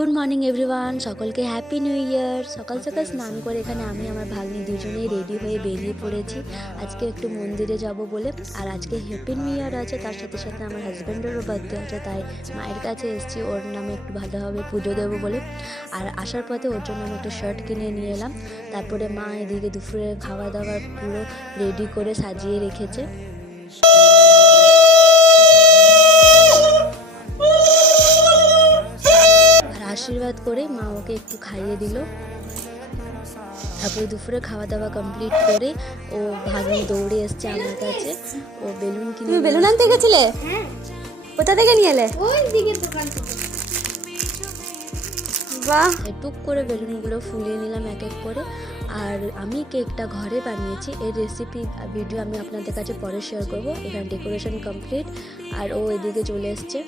Good morning everyone, সকলকে happy new year. সকাল সকাল স্নান করে এখানে আমি আমার ভাগ্নি দুজনেই রেডি হয়ে বেরিয়ে পড়েছি আজকে একটু মন্দিরে যাব বলে। আর আজকে হ্যাপি নিউ ইয়ার আছে, তার সাথে সাথে আমার হাজব্যান্ডেরও বার্থডে আছে, তাই মায়ের কাছে এসেছি ওর নামে একটু ভালোভাবে পুজো দেবো বলে। আর আসার পথে ওর জন্য আমি একটা শার্ট কিনে নিয়ে এলাম। তারপরে মা এদিকে দুপুরে খাওয়া দাওয়ার পুরো রেডি করে সাজিয়ে রেখেছে। আশীর্বাদ করে মা ওকে একটু খাইয়ে দিল। তারপরে দুপুরে খাওয়া দাওয়া কমপ্লিট করে ও ভাগ্নি দৌড়ে এসছে আমার কাছে। ও বেলুন কিনে। তুমি বেলুন আনতে গেছিলে? হ্যাঁ, কোথা থেকে নিয়ে এলে? ওই দিকে দোকান থেকে। বাহ, টুক করে বেলুনগুলো ফুলিয়ে নিলাম এক এক করে। আর আমি কেকটা ঘরে বানিয়েছি, এর রেসিপি ভিডিও আমি আপনাদের কাছে পরে শেয়ার করব। এখানে ডেকোরেশন কমপ্লিট আর ও এদিকে চলে এসছে।